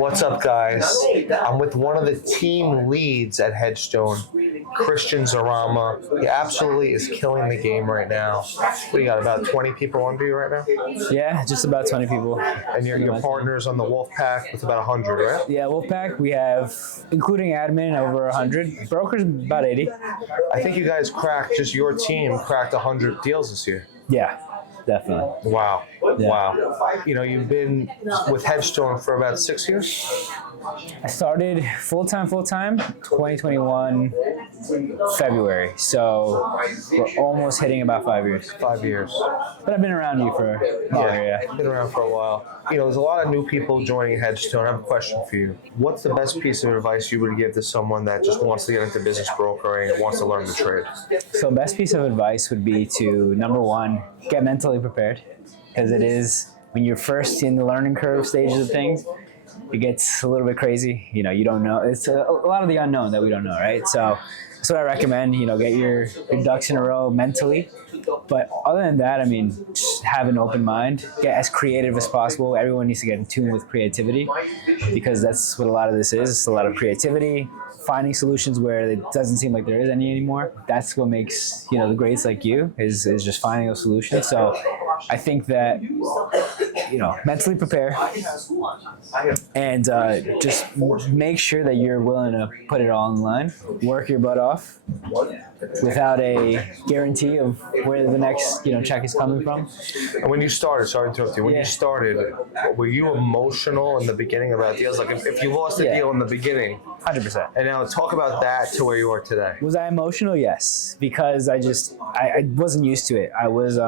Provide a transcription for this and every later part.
What's up, guys? I'm with one of the team leads at Hedgestone, Christian Zarama. He absolutely is killing the game right now. What, you got about 20 people under you right now? Yeah, just about 20 people. And your partners on the Wolfpack with about 100, right? Yeah, Wolfpack, we have, including admin, over 100. Brokers, about 80. I think you guys just your team cracked 100 deals this year. Yeah, definitely. Wow. Yeah. Wow. You know, you've been with Hedgestone for about 6 years? I started full-time, 2021 February. So we're almost hitting about 5 years. 5 years. But I've been around you for a while, yeah. Been around for a while. You know, there's a lot of new people joining Hedgestone. I have a question for you. What's the best piece of advice you would give to someone that just wants to get into business brokering and wants to learn the trade? So best piece of advice would be to, number one, get mentally prepared. Because it is, when you're first in the learning curve stages of things, it gets a little bit crazy. You know, you don't know. It's a lot of the unknown that we don't know, right? So that's what I recommend. You know, get your ducks in a row mentally. But other than that, I mean, just have an open mind. Get as creative as possible. Everyone needs to get in tune with creativity because that's what a lot of this is. It's a lot of creativity, finding solutions where it doesn't seem like there is any anymore. That's what makes, you know, the greats like you is just finding those solutions. So I think that, you know, mentally prepare and just make sure that you're willing to put it all in line, work your butt off without a guarantee of where the next, you know, check is coming from. And when you started, sorry to interrupt you, when you started, were you emotional in the beginning about deals? Like if you lost a deal in the beginning, 100%. And now talk about that to where you are today. Was I emotional? Yes, because I wasn't used to it. I was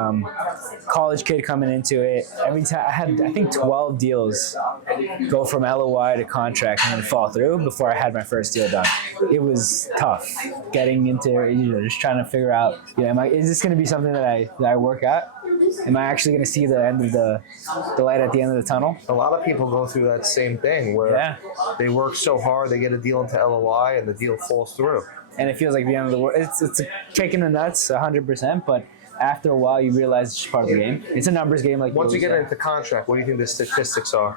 college kid coming into it. Every time I had, I think 12 deals go from LOI to contract and then fall through before I had my first deal done. It was tough getting into, you know, just trying to figure out, you know, is this going to be something that I work at? Am I actually going to see the end of the light at the end of the tunnel? A lot of people go through that same thing where they work so hard, they get a deal into LOI, and the deal falls through. And it feels like the end of the world. It's a kick in the nuts, 100%, but after a while, you realize it's just part of the game. It's a numbers game. Like once you get into contract, what do you think the statistics are?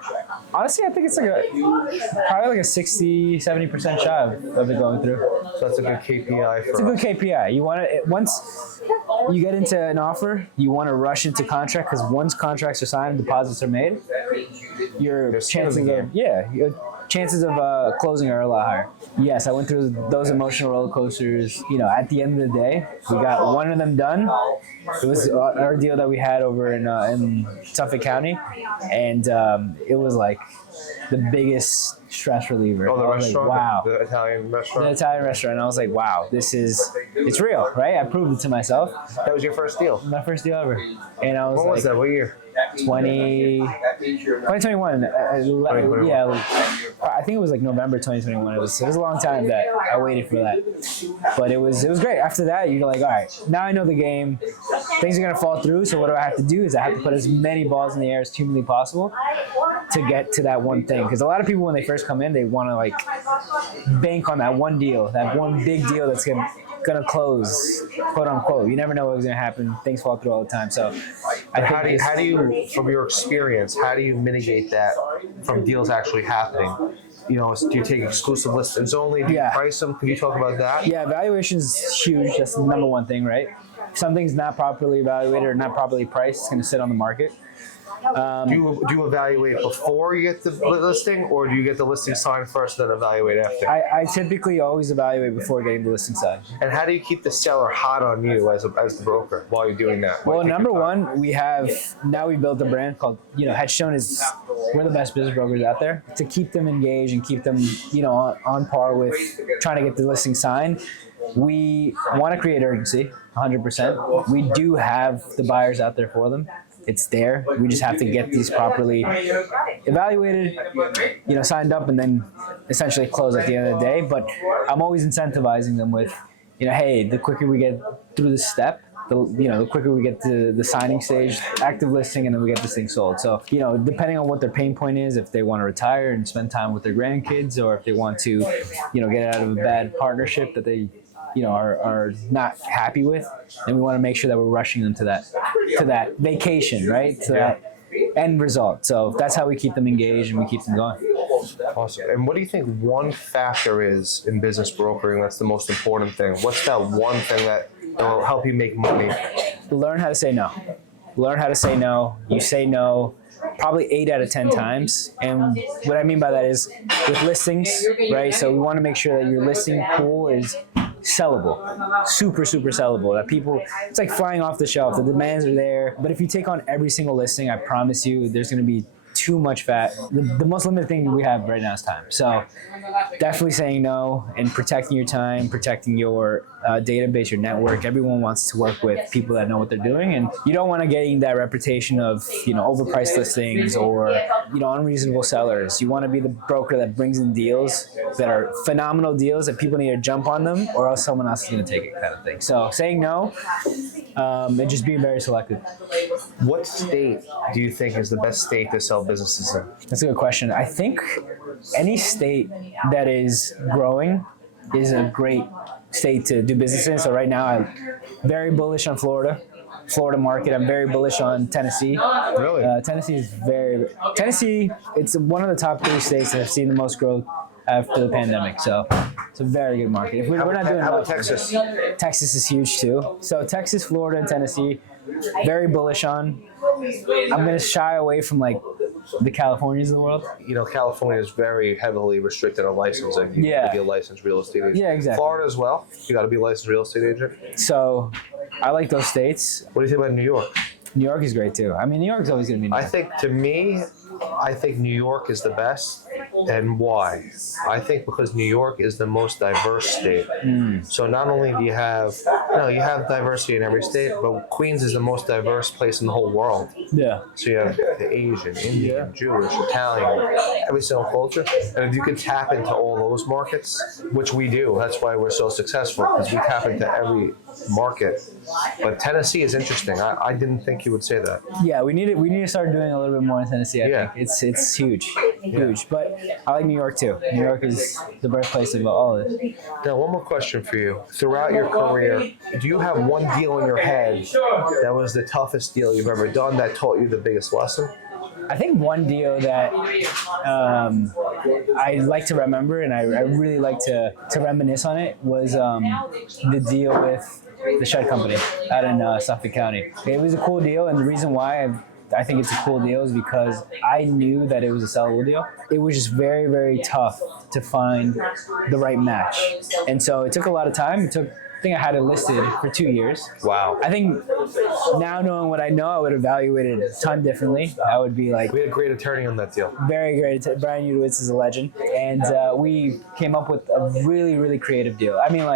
Honestly, I think it's probably like a 60, 70% shy of it going through. So that's a good KPI for It's a good KPI. You want to, once you get into an offer, you want to rush into contract because once contracts are signed, deposits are made, your chances of closing are a lot higher. Yes, I went through those emotional roller coasters. You know, at the end of the day, we got one of them done. It was our deal that we had over in Suffolk County, and it was like the biggest stress reliever. Oh, the restaurant? Like, wow. The Italian restaurant? The Italian restaurant. And I was like, wow, it's real, right? I proved it to myself. That was your first deal? My first deal ever. And I was What was that? What year? 2021. Yeah, I think it was like November 2021. It was a long time that I waited for that, but it was great. After that, you're like, all right, now I know the game. Things are gonna fall through. So what do I have to do? Is I have to put as many balls in the air as humanly possible to get to that one thing. Because a lot of people, when they first come in, they want to like bank on that one deal, that one big deal that's gonna close, quote unquote. You never know what's gonna happen. Things fall through all the time. So how do you, from your experience, how do you mitigate that from deals actually happening? You know, do you take exclusive listings only? Do you price them? Can you talk about that? Yeah, valuation is huge. That's the number one thing, right? If something's not properly evaluated or not properly priced, it's going to sit on the market. Do you evaluate before you get the listing, or do you get the listing signed first and then evaluate after? I typically always evaluate before getting the listing signed. And how do you keep the seller hot on you as the broker while you're doing that? Well, number one, we built a brand called, you know, Hedgestone we're the best business brokers out there. To keep them engaged and keep them, you know, on par with trying to get the listing signed, we want to create urgency, 100%. We do have the buyers out there for them. It's there. We just have to get these properly evaluated, you know, signed up, and then essentially close at the end of the day. But I'm always incentivizing them with, you know, hey, the quicker we get through this step, the quicker we get to the signing stage, active listing, and then we get this thing sold. So, you know, depending on what their pain point is, if they want to retire and spend time with their grandkids, or if they want to, you know, get out of a bad partnership that they, you know, are not happy with, and we want to make sure that we're rushing them to that vacation, right? To that end result. So that's how we keep them engaged and we keep them going. Awesome. And what do you think one factor is in business brokering that's the most important thing? What's that one thing that will help you make money? Learn how to say no. Learn how to say no. You say no probably 8 out of 10 times. And what I mean by that is with listings, right? So we want to make sure that your listing pool is sellable, super sellable, that people, it's like flying off the shelf. The demands are there. But if you take on every single listing, I promise you there's going to be too much fat. The most limited thing we have right now is time. So definitely saying no and protecting your time, protecting your database, your network. Everyone wants to work with people that know what they're doing, and you don't want to get that reputation of overpriced listings or unreasonable sellers. You want to be the broker that brings in deals that are phenomenal deals that people need to jump on them, or else someone else is going to take it, kind of thing. So saying no and just being very selective. What state do you think is the best state to sell businesses in? That's a good question. I think any state that is growing is a great state to do business in. So right now, I'm very bullish on Florida market. I'm very bullish on Tennessee. Really? Tennessee, it's one of the top 3 states that have seen the most growth after the pandemic. So it's a very good market. If we're not doing how about enough, Texas? Texas is huge too. So Texas, Florida, and Tennessee, very bullish on. I'm going to shy away from the Californias of the world. California is very heavily restricted on licensing. You got to be a licensed real estate agent. Yeah, exactly. Florida as well. You got to be a licensed real estate agent. So I like those states. What do you think about New York? New York is great too. I mean, New York's always going to be nice. I think New York is the best. And why? I think because New York is the most diverse state. So not only do you have diversity in every state, but Queens is the most diverse place in the whole world. Yeah. So you have the Asian, Indian, Jewish, Italian, every single culture. And if you could tap into all those markets, which we do, that's why we're so successful, because we tap into every market. But Tennessee is interesting. I didn't think you would say that. Yeah, we need to start doing a little bit more in Tennessee. I think it's huge. But I like New York too. New York is the birthplace of all of this. Now, one more question for you. Throughout your career, do you have one deal in your head that was the toughest deal you've ever done that taught you the biggest lesson? I think one deal that I like to remember, and I really like to reminisce on it, was the deal with the shed company out in Suffolk County. It was a cool deal, and the reason why I think it's a cool deal is because I knew that it was a sellable deal. It was just very, very tough to find the right match. And so it took a lot of time. I think I had it listed for 2 years. Wow. I think now knowing what I know, I would evaluate it a ton differently. I would be like... We had a great attorney on that deal. Very great. Brian Udowitz is a legend. And we came up with a really, really creative deal. I mean,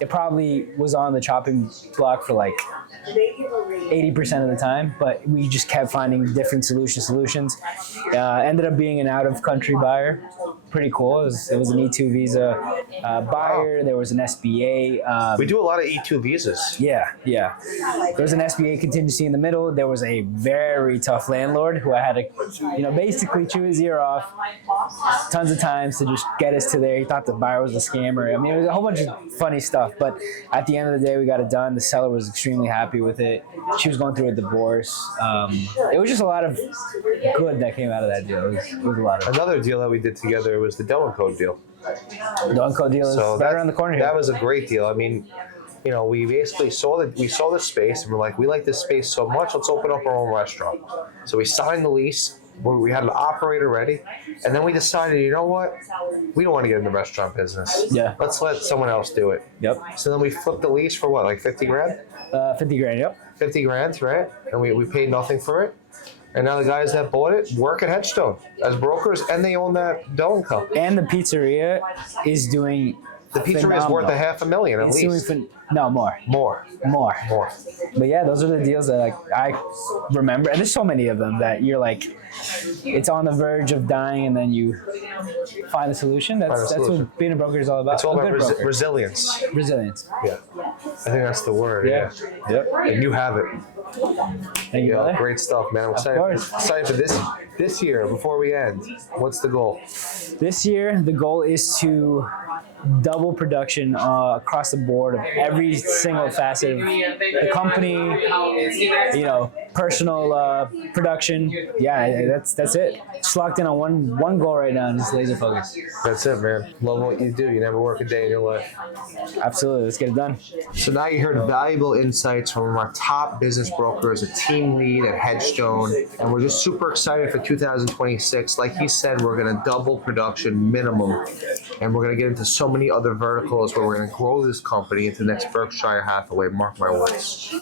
it probably was on the chopping block for 80% of the time, but we just kept finding different solutions. Ended up being an out-of-country buyer. Pretty cool. It was an E2 visa buyer. There was an SBA. We do a lot of E2 visas. Yeah. There was an SBA contingency in the middle. There was a very tough landlord who I had to, basically chew his ear off tons of times to just get us to there. He thought the buyer was a scammer. I mean, it was a whole bunch of funny stuff. But at the end of the day, we got it done. The seller was extremely happy with it. She was going through a divorce. It was just a lot of good that came out of that deal. It was a lot of. Another deal that we did together was the Del & Co deal. The Uncle deal is right around the corner here. That was a great deal. I mean, we basically saw the space and we're like, we like this space so much, let's open up our own restaurant. So we signed the lease. We had an operator ready, and then we decided, you know what? We don't want to get in the restaurant business. Yeah. Let's let someone else do it. Yep. So then we flipped the lease for what, like 50 grand? 50 grand, yep. 50 grand, right? And we paid nothing for it. And now the guys that bought it work at Hedgestone as brokers, and they own that Del & Co. And the pizzeria is doing The pizzeria is worth $500,000 at least. No, more. But yeah, those are the deals that I remember. And there's so many of them that you're like, it's on the verge of dying, and then you find a solution. That's what being a broker is all about. It's all about resilience. Resilience. Yeah. I think that's the word. Yeah. Yep. And you have it. Thank you, brother. Great stuff, man. I'm excited for this year. Before we end, what's the goal? This year, the goal is to double production across the board of every single facet of the company, personal production. Yeah, that's it. Just locked in on one goal right now and just laser focused. That's it, man. Love what you do. You never work a day in your life. Absolutely, let's get it done. So now you heard valuable insights from our top business brokers, a team lead at Hedgestone, and we're just super excited for 2026. Like he said, we're going to double production minimum, and we're going to get into so many other verticals where we're going to grow this company into the next Berkshire Hathaway. Mark my words.